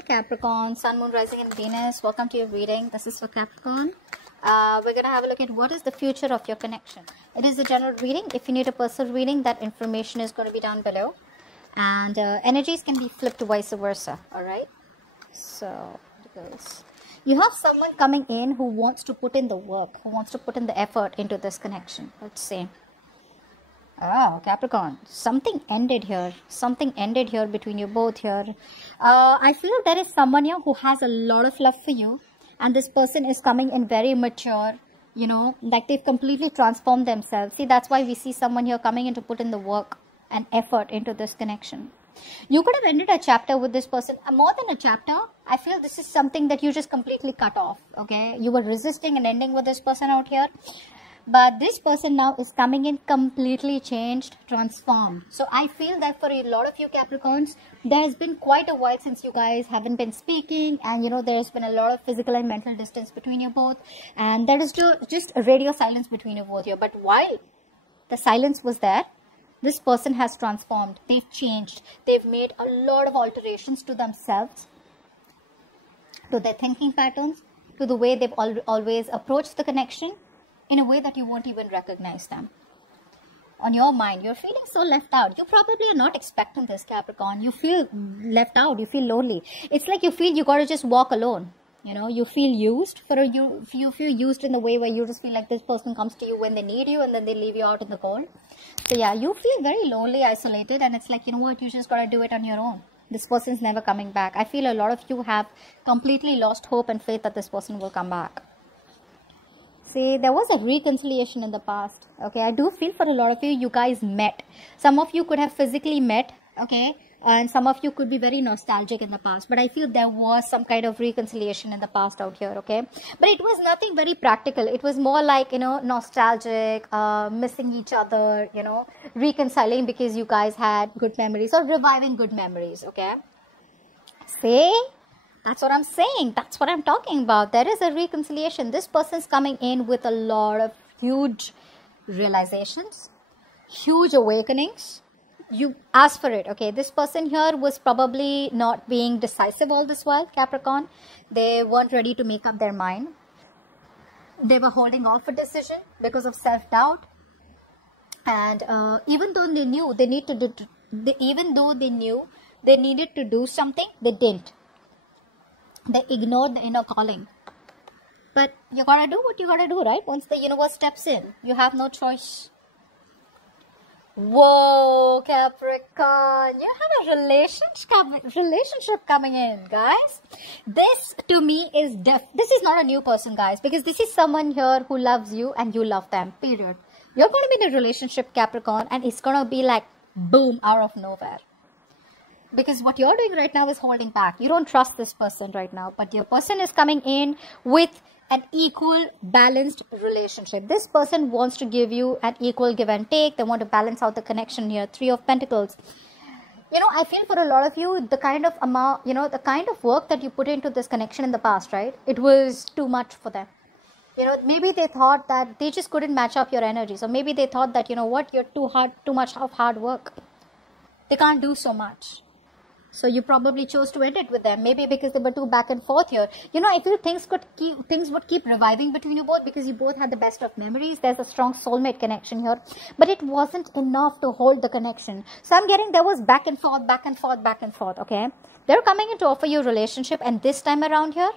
Hi Capricorn, Sun, Moon, Rising and Venus. Welcome to your reading. This is for Capricorn. We're going to have a look at what is the future of your connection. It is a general reading. If you need a personal reading, that information is going to be down below. And energies can be flipped vice versa. Alright. So, it goes. You have someone coming in who wants to put in the work, who wants to put in the effort into this connection. Let's see. Oh, Capricorn, something ended here. Something ended here between you both here. I feel there is someone here who has a lot of love for you. And this person is coming in very mature, you know, like they've completely transformed themselves. See, that's why we see someone here coming in to put in the work and effort into this connection. You could have ended a chapter with this person. More than a chapter, I feel this is something that you just completely cut off, okay? You were resisting an ending with this person out here. But this person now is coming in completely changed, transformed. So I feel that for a lot of you Capricorns, there has been quite a while since you guys haven't been speaking. And you know, there's been a lot of physical and mental distance between you both. And there is just a radio silence between you both here. But while the silence was there, this person has transformed. They've changed. They've made a lot of alterations to themselves, to their thinking patterns, to the way they've always approached the connection, in a way that you won't even recognize them. On your mind, you're feeling so left out. You probably are not expecting this, Capricorn. You feel left out. You feel lonely. It's like you feel you got to just walk alone. You know, you feel used. You feel used in the way where you just feel like this person comes to you when they need you and then they leave you out in the cold. So yeah, you feel very lonely, isolated, and it's like, you know what, you just got to do it on your own. This person's never coming back. I feel a lot of you have completely lost hope and faith that this person will come back. See, there was a reconciliation in the past, okay? I do feel for a lot of you, you guys met. Some of you could have physically met, okay? And some of you could be very nostalgic in the past. But I feel there was some kind of reconciliation in the past out here, okay? But it was nothing very practical. It was more like, you know, nostalgic, missing each other, you know, reconciling because you guys had good memories or reviving good memories, okay? See? That's what I'm saying. That's what I'm talking about. There is a reconciliation. This person's coming in with a lot of huge realizations, huge awakenings. You ask for it, okay? This person here was probably not being decisive all this while, Capricorn. They weren't ready to make up their mind. They were holding off a decision because of self-doubt. And even though they knew they needed to do something, they didn't. They ignored the inner calling. But you gotta do what you gotta do, right? Once the universe steps in, you have no choice. Whoa, Capricorn, you have a relationship coming in, guys. This to me is this is not a new person, guys, because this is someone here who loves you and you love them, period. You're going to be in a relationship, Capricorn, and it's going to be like boom, out of nowhere. Because what you're doing right now is holding back. You don't trust this person right now. But your person is coming in with an equal, balanced relationship. This person wants to give you an equal give and take. They want to balance out the connection here. 3 of Pentacles. You know, I feel for a lot of you, the kind of amount, you know, the kind of work that you put into this connection in the past, right? It was too much for them. You know, maybe they thought that they just couldn't match up your energies. Or maybe they thought that, you know what, you're too much of hard work. They can't do so much. So you probably chose to end it with them. Maybe because they were too back and forth here. You know, I feel things would keep reviving between you both because you both had the best of memories. There's a strong soulmate connection here. But it wasn't enough to hold the connection. So I'm getting there was back and forth, back and forth, back and forth, okay? They're coming in to offer you a relationship. And this time around here,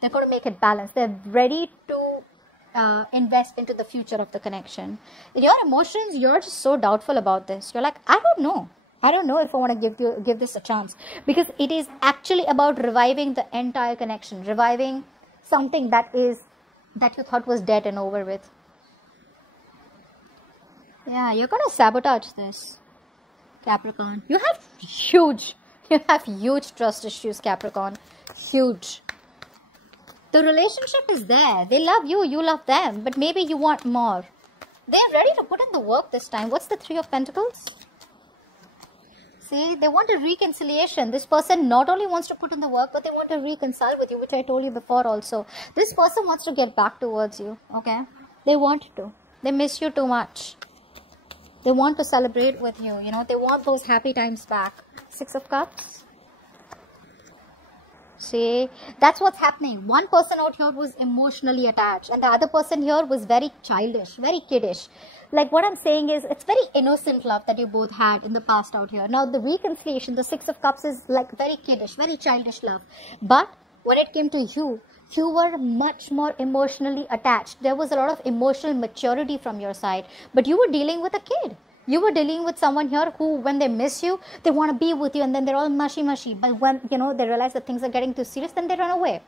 they're going to make it balanced. They're ready to invest into the future of the connection. In your emotions, you're just so doubtful about this. You're like, I don't know. I don't know if I want to give this a chance, because it is actually about reviving the entire connection, reviving something that you thought was dead and over with. Yeah, you're going to sabotage this, Capricorn. You have huge trust issues, Capricorn. Huge. The relationship is there. They love you, you love them, but maybe you want more. They're ready to put in the work this time. What's the 3 of Pentacles? See, they want a reconciliation. This person not only wants to put in the work, but they want to reconcile with you, which I told you before also. This person wants to get back towards you, okay? They want to. They miss you too much. They want to celebrate with you, you know. They want those happy times back. 6 of Cups. See, that's what's happening. One person out here was emotionally attached, and the other person here was very childish, very kiddish. Like what I'm saying is, it's very innocent love that you both had in the past out here. Now the reconciliation, the Six of Cups, is like very kiddish, very childish love. But when it came to you, you were much more emotionally attached. There was a lot of emotional maturity from your side, but you were dealing with a kid. You were dealing with someone here who, when they miss you, they want to be with you, and then they're all mushy. But when, you know, they realize that things are getting too serious, then they run away.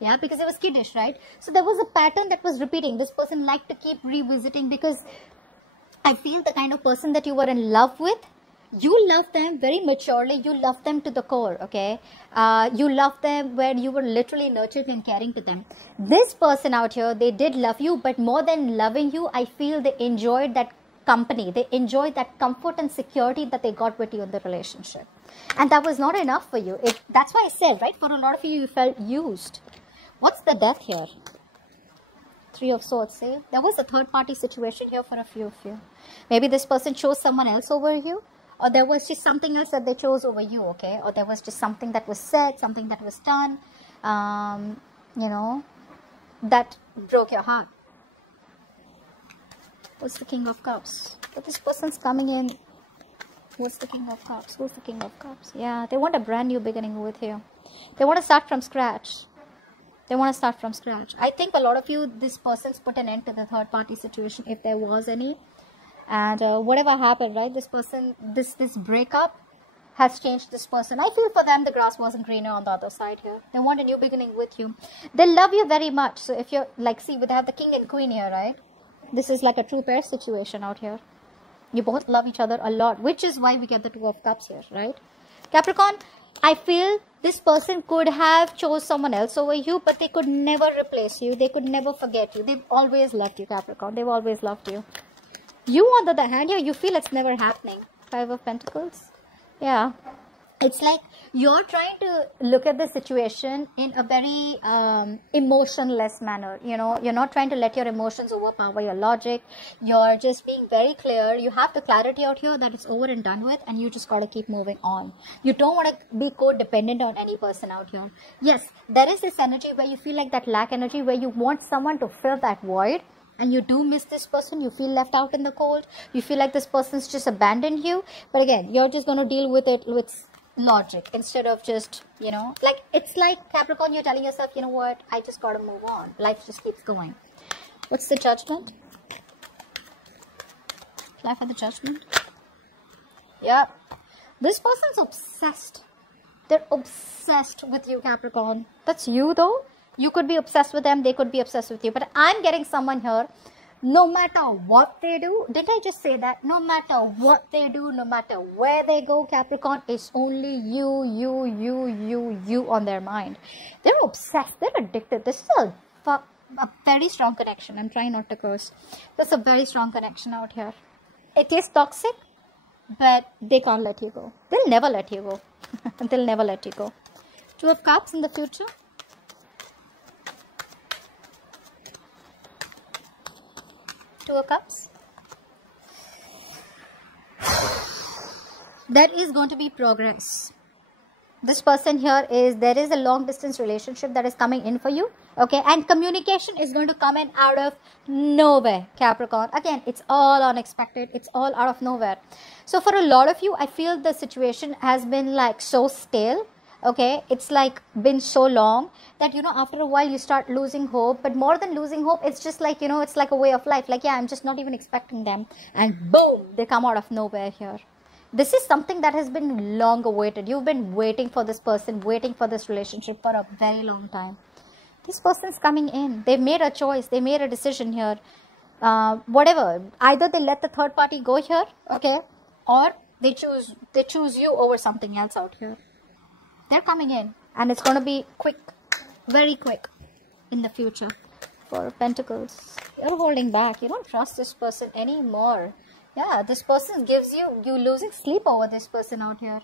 Yeah, because it was kiddish, right? So there was a pattern that was repeating. This person liked to keep revisiting, because I feel the kind of person that you were in love with, you love them very maturely. You love them to the core, okay? You love them where you were literally nurtured and caring to them. This person out here, they did love you, but more than loving you, I feel they enjoyed that company. They enjoyed that comfort and security that they got with you in the relationship. And that was not enough for you. That's why I said, right, for a lot of you, you felt used. What's the death here? Three of Swords, say. There was a third party situation here for a few of you. Maybe this person chose someone else over you, or there was just something else that they chose over you, okay? Or there was just something that was said, something that was done, you know, that broke your heart. What's the King of Cups? But this person's coming in. What's the King of Cups? Who's the King of Cups? Yeah, they want a brand new beginning with you. They want to start from scratch. They want to start from scratch. I think a lot of you, this person's put an end to the third party situation, if there was any. And whatever happened, right? This person, this breakup has changed this person. I feel for them, the grass wasn't greener on the other side here. They want a new beginning with you. They love you very much. So if you're, like, see, we have the King and Queen here, right? This is like a true pair situation out here. You both love each other a lot, which is why we get the Two of Cups here, right? Capricorn, I feel this person could have chose someone else over you, but they could never replace you. They could never forget you. They've always loved you, Capricorn. They've always loved you. You, on the other hand, here, you feel it's never happening. Five of Pentacles. Yeah. It's like you're trying to look at the situation in a very emotionless manner. You know, you're not trying to let your emotions overpower your logic. You're just being very clear. You have the clarity out here that it's over and done with, and you just got to keep moving on. You don't want to be codependent on any person out here. Yes, there is this energy where you feel like that lack energy, where you want someone to fill that void. And you do miss this person. You feel left out in the cold. You feel like this person's just abandoned you. But again, you're just going to deal with it with logic instead of just, you know, like, it's like Capricorn, you're telling yourself, you know what, I just got to move on. Life just keeps going. What's the Judgment? Life of the Judgment. Yeah. This person's obsessed. They're obsessed with you, Capricorn. That's you, though. You could be obsessed with them, they could be obsessed with you. But I'm getting someone here, no matter what they do, didn't I just say that? No matter what they do, no matter where they go, Capricorn, it's only you on their mind. They're obsessed, they're addicted. This is a very strong connection. I'm trying not to curse. There's a very strong connection out here. It is toxic, but they can't let you go. They'll never let you go. They'll never let you go. Two of Cups in the future. Two of Cups. There is going to be progress. This person here is, there is a long distance relationship that is coming in for you. Okay, and communication is going to come in out of nowhere, Capricorn. Again, it's all unexpected. It's all out of nowhere. So for a lot of you, I feel the situation has been like so stale. Okay, it's like been so long that, you know, after a while you start losing hope. But more than losing hope, it's just like, you know, it's like a way of life. Like, yeah, I'm just not even expecting them. And boom, they come out of nowhere here. This is something that has been long awaited. You've been waiting for this person, waiting for this relationship for a very long time. This person's coming in. They've made a choice. They made a decision here. Whatever. Either they let the third party go here, okay, or they choose you over something else out here. They're coming in, and it's going to be quick, very quick in the future. Four of Pentacles. You're holding back. You don't trust this person anymore. Yeah, this person gives you losing sleep over this person out here.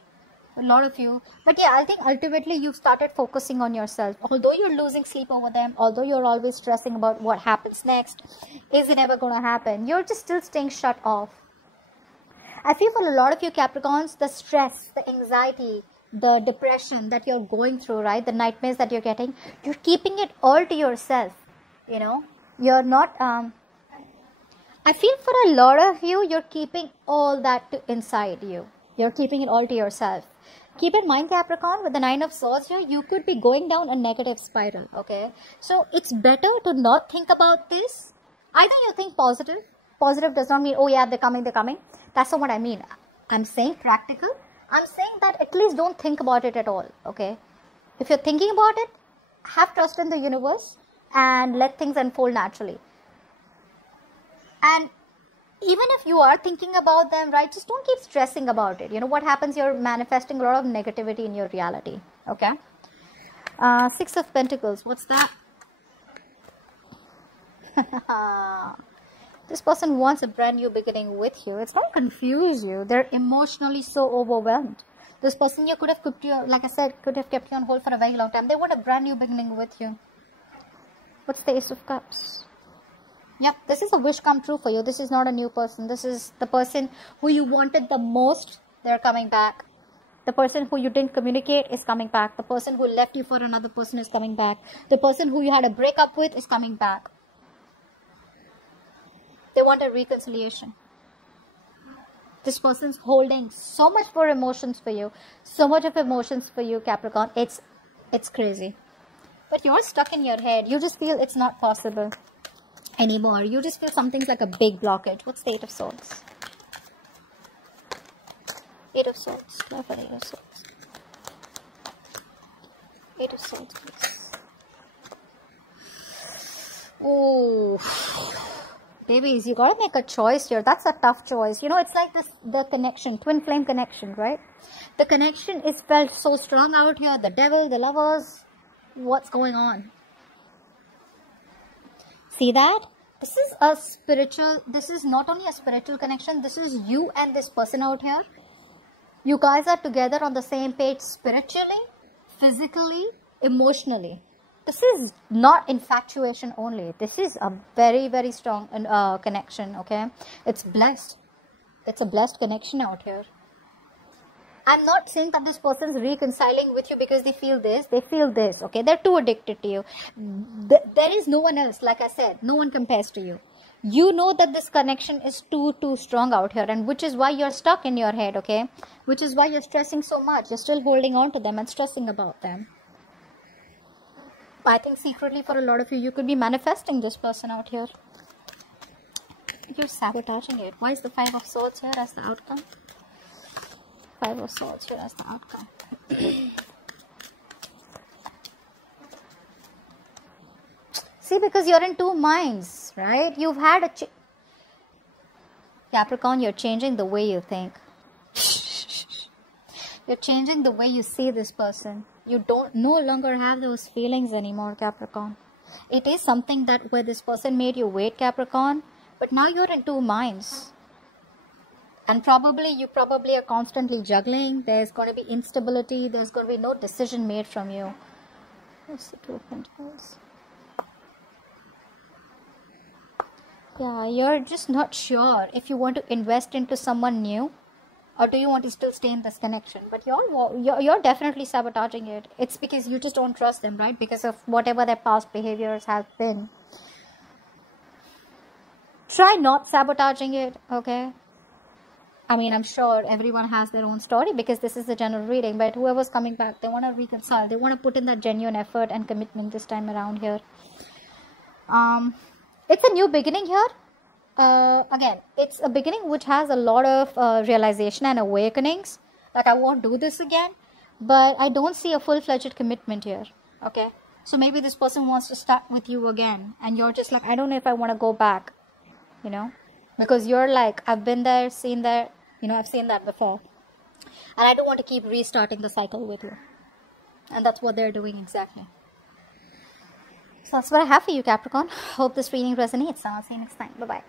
A lot of you. But yeah, I think ultimately you've started focusing on yourself. Although you're losing sleep over them, although you're always stressing about what happens next, is it ever going to happen? You're just still staying shut off. I feel for a lot of you Capricorns, the stress, the anxiety, the depression that you're going through, right? The nightmares that you're getting, you're keeping it all to yourself. You know, you're not, I feel for a lot of you, you're keeping all that inside you. You're keeping it all to yourself. Keep in mind, Capricorn, with the 9 of Swords here, you could be going down a negative spiral, okay? So it's better to not think about this. Either you think positive. Positive does not mean, oh yeah, they're coming. That's not what I mean. I'm saying practical. I'm saying that at least don't think about it at all, okay? If you're thinking about it, have trust in the universe and let things unfold naturally. And even if you are thinking about them, right, just don't keep stressing about it. You know what happens? You're manifesting a lot of negativity in your reality, okay? 6 of Pentacles, what's that? This person wants a brand new beginning with you. It's not confuse you. They're emotionally so overwhelmed. This person you could have kept you, like I said, could have kept you on hold for a very long time. They want a brand new beginning with you. What's the Ace of Cups? Yep, this is a wish come true for you. This is not a new person. This is the person who you wanted the most. They're coming back. The person who you didn't communicate is coming back. The person who left you for another person is coming back. The person who you had a breakup with is coming back. They want a reconciliation. This person's holding so much more emotions for you. So much of emotions for you, Capricorn. It's crazy. But you're stuck in your head. You just feel it's not possible anymore. You just feel something's like a big blockage. What's the 8 of Swords? 8 of Swords. Go for the 8 of Swords. 8 of Swords, please. Oh, babies, you gotta make a choice here. That's a tough choice. You know, it's like this, the connection, twin flame connection, right? The connection is felt so strong out here. The devil, the lovers. What's going on? See that? This is a spiritual, this is not only a spiritual connection, this is you and this person out here. You guys are together on the same page spiritually, physically, emotionally. This is not infatuation only. This is a very, very strong connection, okay? It's blessed. It's a blessed connection out here. I'm not saying that this person's reconciling with you because they feel this. They feel this, okay? They're too addicted to you. There is no one else, like I said. No one compares to you. You know that this connection is too strong out here, and which is why you're stuck in your head, okay? Which is why you're stressing so much. You're still holding on to them and stressing about them. I think secretly for a lot of you, you could be manifesting this person out here. You're sabotaging it. Why is the 5 of Swords here as the outcome? 5 of Swords here as the outcome. See, because you're in two minds, right? You've had a... Capricorn, you're changing the way you think. You're changing the way you see this person. You no longer have those feelings anymore, Capricorn. It is something that where this person made you wait, Capricorn, but now you're in two minds. And you probably are constantly juggling. There's going to be instability. There's going to be no decision made from you. What's the 2 of Pentacles? Yeah, you're just not sure if you want to invest into someone new, or do you want to still stay in this connection? But you're definitely sabotaging it. It's because you just don't trust them, right? Because of whatever their past behaviors have been. Try not sabotaging it, okay? I mean, I'm sure everyone has their own story because this is the general reading. But whoever's coming back, they want to reconcile. They want to put in that genuine effort and commitment this time around here. It's a new beginning here. Again, it's a beginning which has a lot of realization and awakenings. Like, I won't do this again. But I don't see a full-fledged commitment here. Okay? So maybe this person wants to start with you again. And you're just like, I don't know if I want to go back. You know? Because you're like, I've been there, seen that. You know, I've seen that before. And I don't want to keep restarting the cycle with you. And that's what they're doing exactly. So that's what I have for you, Capricorn. Hope this reading resonates. I'll see you next time. Bye-bye.